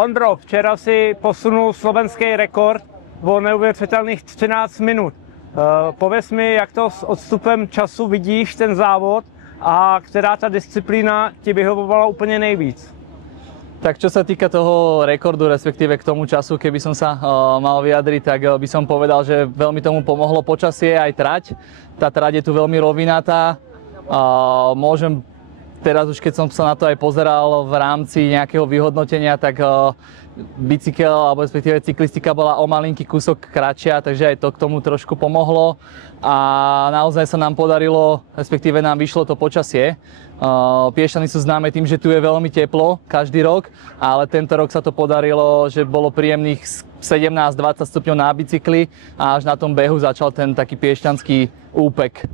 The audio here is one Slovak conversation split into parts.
Ondro, včera si posunul slovenský rekord o neuvěřitelných 13 minut. Pověz mi, jak to s odstupem času vidíš ten závod a která ta disciplína ti vyhovovala úplně nejvíc? Tak čo sa týka toho rekordu, respektíve k tomu času, keby som sa mal vyjadriť, tak by som povedal, že veľmi tomu pomohlo počasie aj trať. Tá trať je tu veľmi rovinatá. Môžem teraz už, keď som sa na to aj pozeral v rámci nejakého vyhodnotenia, tak bicykel, alebo respektíve cyklistika bola o malinký kúsok kratšia, takže aj to k tomu trošku pomohlo. A naozaj sa nám podarilo, respektíve nám vyšlo to počasie. Piešťany sú známe tým, že tu je veľmi teplo každý rok, ale tento rok sa to podarilo, že bolo príjemných 17-20 stupňov na bicykli a až na tom behu začal ten taký piešťanský úpek.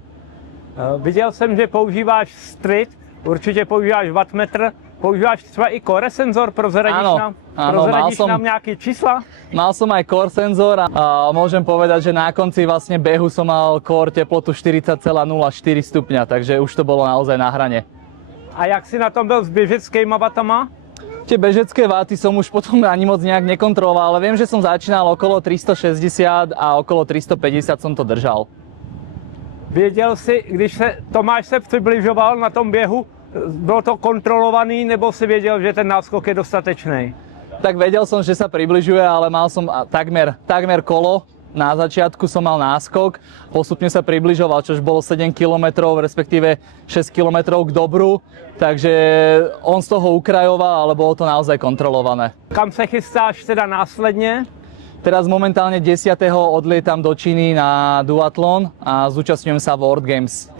Viděl jsem, že používáš Street, určitě používáš wattmetr, používáš třeba i core senzor, prozradíš nám nějaké čísla? Mal som aj core senzor a môžem povedať, že na konci vlastne behu som mal core teplotu 40,04 stupňa, takže už to bolo naozaj na hrane. A jak si na tom byl s běžeckýma vatama? Tie bežecké váty som už potom ani moc nejak nekontroloval, ale viem, že som začínal okolo 360 a okolo 350 som to držal. Věděl jsi, když se Tomáš se přibližoval na tom běhu, bylo to kontrolovaný, nebo si věděl, že ten náskok je dostatečný? Tak vedel som, že sa približuje, ale mal som takmer kolo. Na začiatku som mal náskok, postupne sa približoval, čož bolo 7 km, respektíve 6 km k dobru, takže on z toho ukrajoval, ale bolo to naozaj kontrolované. Kam se chystáš teda následně? Teraz momentálne 10. odlietam do Číny na duatlon a zúčastňujem sa World Games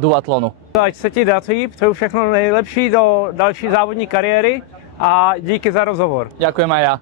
duatlonu. Ať se ti daří, přeju všechno nejlepší do další závodní kariéry a díky za rozhovor. Ďakujem aj ja.